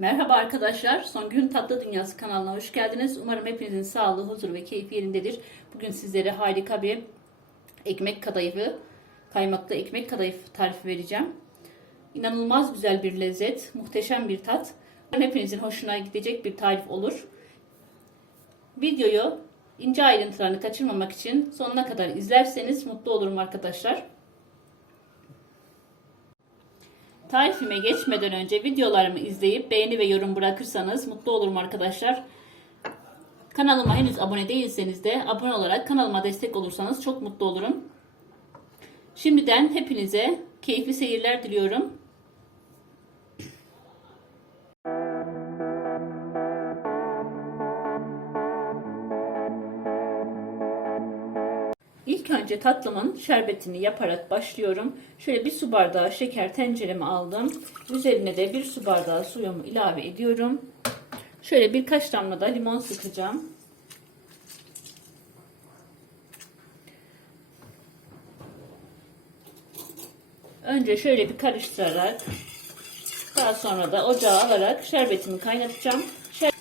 Merhaba arkadaşlar. Songül'ün Tatlı Dünyası kanalına hoş geldiniz. Umarım hepinizin sağlığı, huzur ve keyfi yerindedir. Bugün sizlere harika bir ekmek kadayıfı, kaymaklı ekmek kadayıfı tarifi vereceğim. İnanılmaz güzel bir lezzet, muhteşem bir tat. Hepinizin hoşuna gidecek bir tarif olur. Videoyu ince ayrıntılarını kaçırmamak için sonuna kadar izlerseniz mutlu olurum arkadaşlar. Tarifime geçmeden önce videolarımı izleyip beğeni ve yorum bırakırsanız mutlu olurum arkadaşlar. Kanalıma henüz abone değilseniz de abone olarak kanalıma destek olursanız çok mutlu olurum. Şimdiden hepinize keyifli seyirler diliyorum. İlk önce tatlımın şerbetini yaparak başlıyorum. Şöyle bir su bardağı şeker tencereme aldım. Üzerine de bir su bardağı suyumu ilave ediyorum. Şöyle birkaç damla da limon sıkacağım. Önce şöyle bir karıştırarak daha sonra da ocağa alarak şerbetimi kaynatacağım. Şer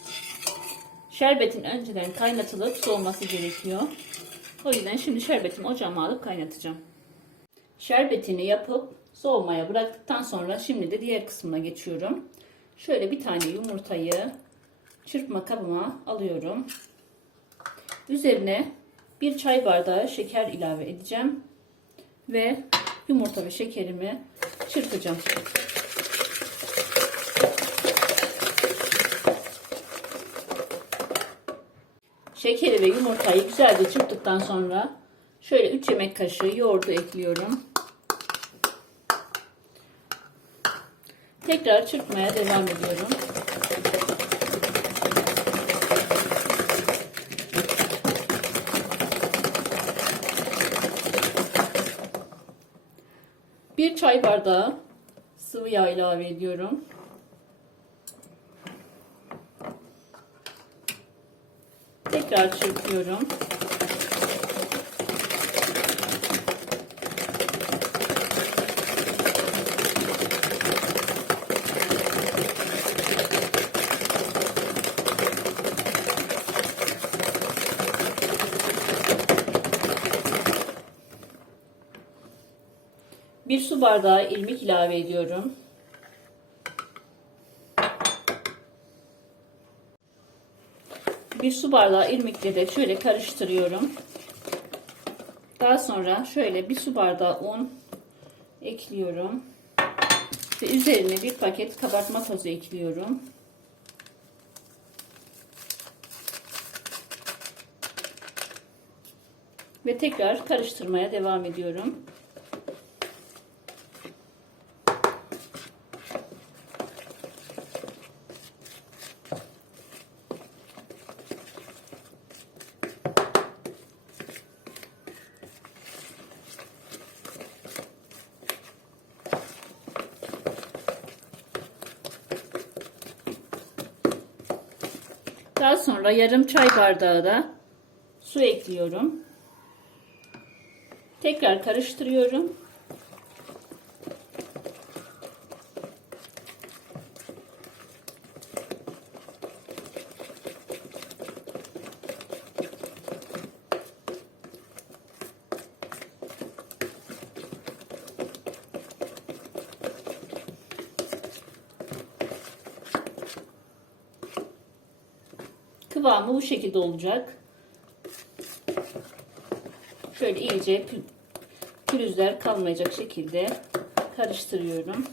Şerbetin önceden kaynatılıp soğuması gerekiyor. O yüzden şimdi şerbetimi ocağıma alıp kaynatacağım. Şerbetini yapıp soğumaya bıraktıktan sonra şimdi de diğer kısmına geçiyorum. Şöyle bir tane yumurtayı çırpma kabıma alıyorum. Üzerine bir çay bardağı şeker ilave edeceğim. Ve yumurta ve şekerimi çırpacağım. Şekeri ve yumurtayı güzelce çırptıktan sonra şöyle 3 yemek kaşığı yoğurdu ekliyorum. Tekrar çırpmaya devam ediyorum. Bir çay bardağı sıvı yağ ilave ediyorum. Tekrar çırpıyorum. Bir su bardağı irmik ilave ediyorum. Bir su bardağı irmikle de şöyle karıştırıyorum. Daha sonra şöyle bir su bardağı un ekliyorum. Ve üzerine bir paket kabartma tozu ekliyorum. Ve tekrar karıştırmaya devam ediyorum. Sonra yarım çay bardağı da su ekliyorum. Tekrar karıştırıyorum. Kıvamı bu şekilde olacak. Şöyle iyice pürüzler kalmayacak şekilde karıştırıyorum.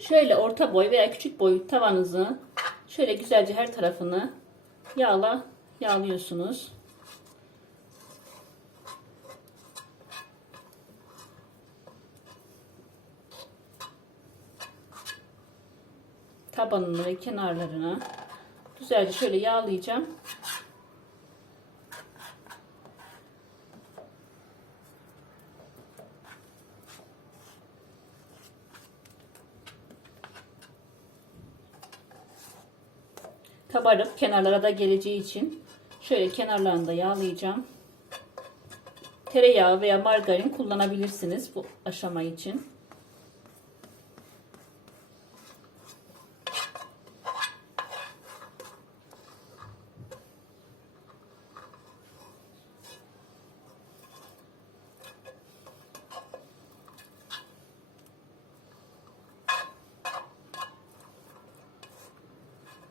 Şöyle orta boy veya küçük boy tavanızı şöyle güzelce her tarafını yağla yağlıyorsunuz. Tabanını ve kenarlarını güzelce şöyle yağlayacağım. Kabarıp kenarlara da geleceği için şöyle kenarlarını da yağlayacağım. Tereyağı veya margarin kullanabilirsiniz bu aşama için.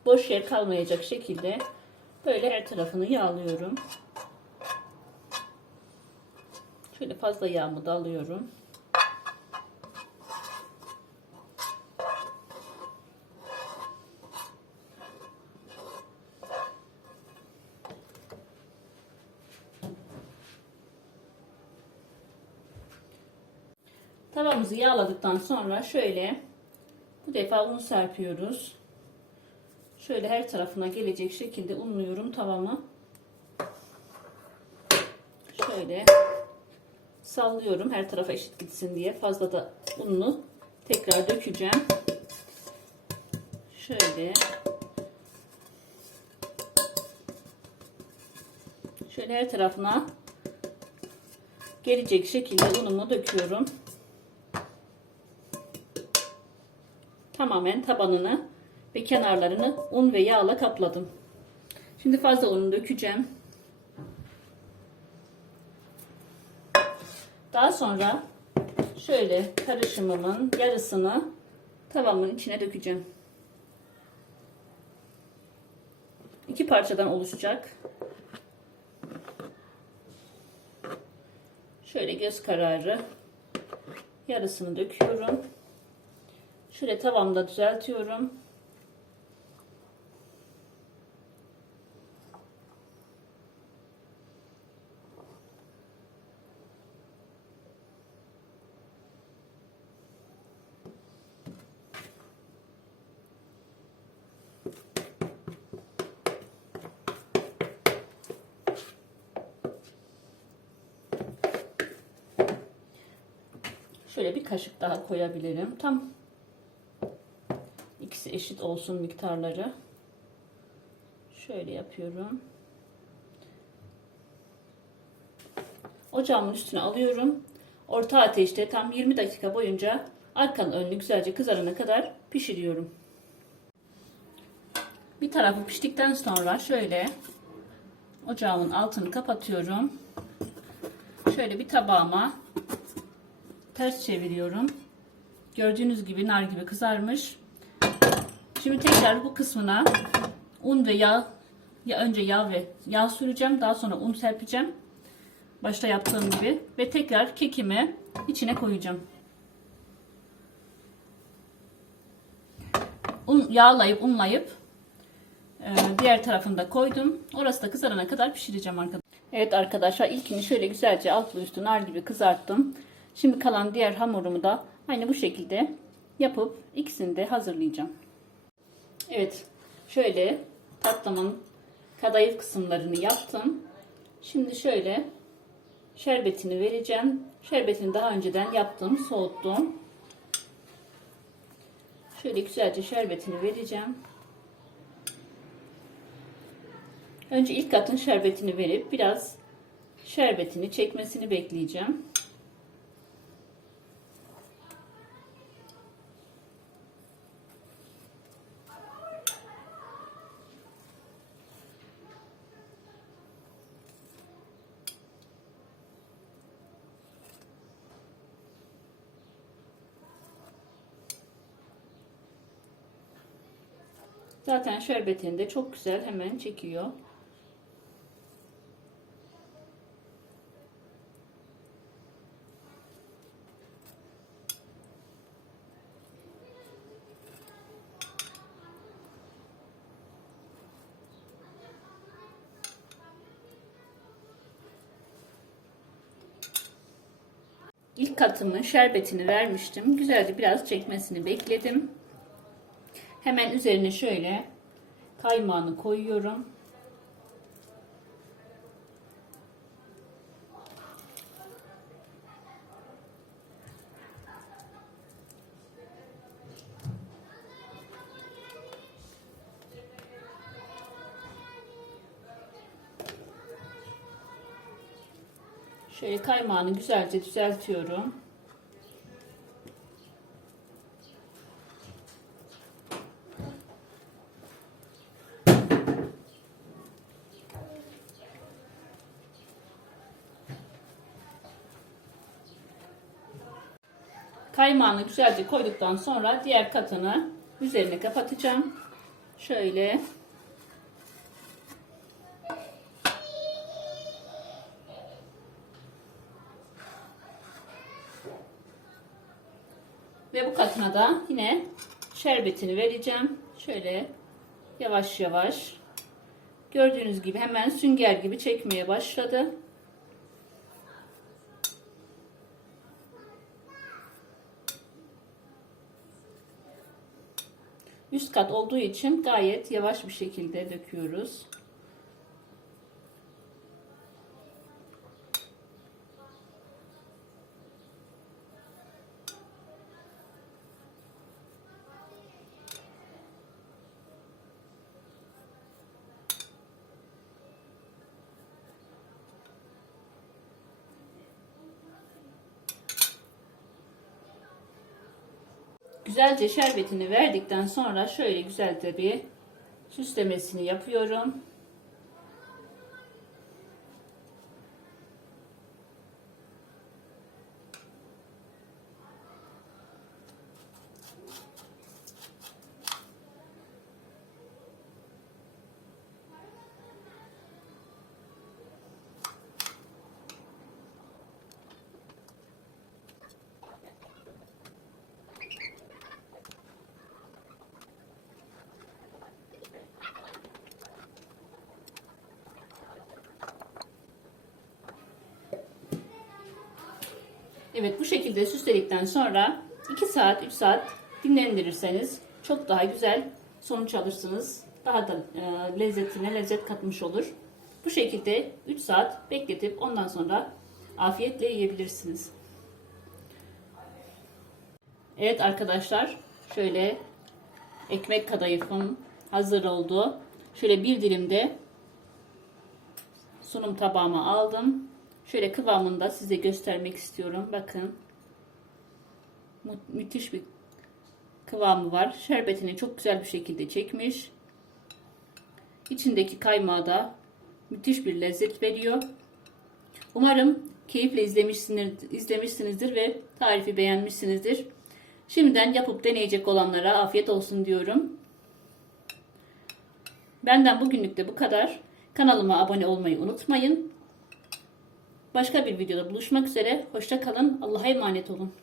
Boş yer kalmayacak şekilde böyle her tarafını yağlıyorum. Şöyle fazla yağımı da alıyorum. Tavamızı yağladıktan sonra şöyle bu defa un serpiyoruz. Şöyle her tarafına gelecek şekilde unluyorum tavamı. Şöyle sallıyorum her tarafa eşit gitsin diye. Fazla da unlu tekrar dökeceğim. Şöyle şöyle her tarafına gelecek şekilde unumu döküyorum. Tamamen tabanını ve kenarlarını un ve yağla kapladım. Şimdi fazla unu dökeceğim. Daha sonra şöyle karışımımın yarısını tavamın içine dökeceğim. İki parçadan oluşacak. Şöyle göz kararı yarısını döküyorum. Şöyle tavamda düzeltiyorum. Şöyle bir kaşık daha koyabilirim. Tam ikisi eşit olsun miktarları. Şöyle yapıyorum. Ocağımın üstüne alıyorum. Orta ateşte tam 20 dakika boyunca arkanın önünü güzelce kızarana kadar pişiriyorum. Bir tarafı piştikten sonra şöyle ocağımın altını kapatıyorum. Şöyle bir tabağıma ters çeviriyorum. Gördüğünüz gibi nar gibi kızarmış. Şimdi tekrar bu kısmına un ve yağ ya önce yağ ve yağ süreceğim. Daha sonra un serpeceğim. Başta yaptığım gibi ve tekrar kekimi içine koyacağım. Un yağlayıp unlayıp e, diğer tarafında koydum. Orası da kızarana kadar pişireceğim arkadaşlar. Evet arkadaşlar ilkini şöyle güzelce altlı üstü nar gibi kızarttım. Şimdi kalan diğer hamurumu da aynı bu şekilde yapıp ikisini de hazırlayacağım. Evet şöyle tatlımın kadayıf kısımlarını yaptım. Şimdi şöyle şerbetini vereceğim. Şerbetini daha önceden yaptım, soğuttum. Şöyle güzelce şerbetini vereceğim. Önce ilk katın şerbetini verip biraz şerbetini çekmesini bekleyeceğim. Zaten şerbetini de çok güzel hemen çekiyor. İlk katımın şerbetini vermiştim. Güzelce biraz çekmesini bekledim. Hemen üzerine şöyle kaymağını koyuyorum. Şöyle kaymağını güzelce düzeltiyorum. Kaymağını güzelce koyduktan sonra diğer katını üzerine kapatacağım. Şöyle. Ve bu katına da yine şerbetini vereceğim. Şöyle yavaş yavaş. Gördüğünüz gibi hemen sünger gibi çekmeye başladı. Üst kat olduğu için gayet yavaş bir şekilde döküyoruz. Güzelce şerbetini verdikten sonra şöyle güzelce bir süslemesini yapıyorum. Evet bu şekilde süsledikten sonra 2 saat 3 saat dinlendirirseniz çok daha güzel sonuç alırsınız. Daha da e, lezzetine lezzet katmış olur. Bu şekilde 3 saat bekletip ondan sonra afiyetle yiyebilirsiniz. Evet arkadaşlar şöyle ekmek kadayıfım hazır oldu. Şöyle bir dilimde sunum tabağıma aldım. Şöyle kıvamında size göstermek istiyorum. Bakın. Mü müthiş bir kıvamı var. Şerbetini çok güzel bir şekilde çekmiş. İçindeki kaymağı da müthiş bir lezzet veriyor. Umarım keyifle izlemişsinizdir, izlemişsinizdir ve tarifi beğenmişsinizdir. Şimdiden yapıp deneyecek olanlara afiyet olsun diyorum. Benden bugünlük de bu kadar. Kanalıma abone olmayı unutmayın. Başka bir videoda buluşmak üzere. Hoşça kalın. Allah'a emanet olun.